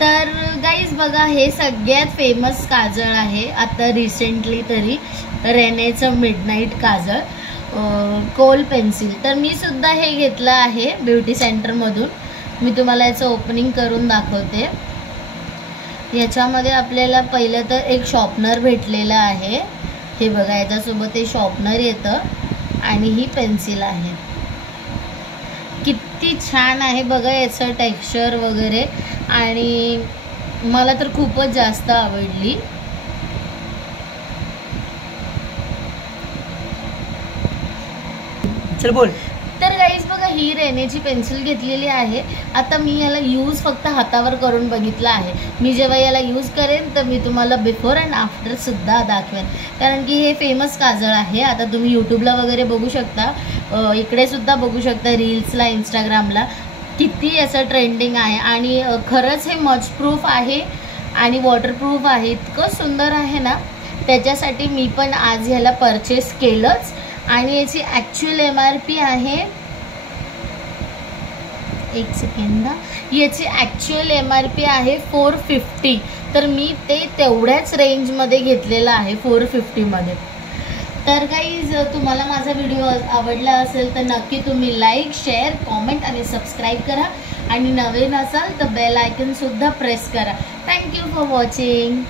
तर गाईज बघा, हे सगळ्यात फेमस काजळ आहे आता रिसेंटली तरी, रेनेचं मिडनाईट काजळ कोल पेन्सिल. तर मी सुद्धा हे घेतलं आहे ब्युटी सेंटरमधून. मी तुम्हाला याचं ओपनिंग करून दाखवते. याच्यामध्ये आपल्याला पहिलं तर एक शॉर्पनर भेटलेलं आहे. हे बघा, याच्यासोबत हे शॉर्पनर येतं आणि ही पेन्सिल आहे. किती छान आहे बघा याचं टेक्स्चर वगैरे, आणि मला तर खूपच जास्त आवडली. चल बोल. तर गाईज बघा, ही रेनेची पेन्सिल घेतलेली आहे. आता मी याला यूज फक्त हातावर करून बघितला आहे. मी जेव्हा याला यूज करेन तर मी तुम्हाला बिफोर अँड आफ्टर सुद्धा दाखवेन, कारण की हे फेमस काजळ आहे. आता तुम्ही यूट्यूबला वगैरे बघू शकता, इकडे सुद्धा बघू शकता, रील्सला, इंस्टाग्रामला किती याचं ट्रेंडिंग आहे. आणि खरंच हे मच प्रूफ आहे आणि वॉटरप्रूफ आहे. इतकं सुंदर आहे ना, त्याच्यासाठी मी पण आज ह्याला परचेस केलंच. आणि याची ॲक्च्युअल MRP आहे, एक सेकंड, याची ॲक्च्युअल MRP आहे 450. तर मी ते तेवढ्याच रेंजमध्ये घेतलेलं आहे, 450मध्ये. तर गाईज, तुम्हाला माझा व्हिडिओ आवडला असेल तर नक्की तुम्ही लाईक, शेअर, कॉमेंट आणि सबस्क्राईब करा. आणि नवीन असाल तर बेल आयकॉनसुद्धा प्रेस करा. Thank you for watching.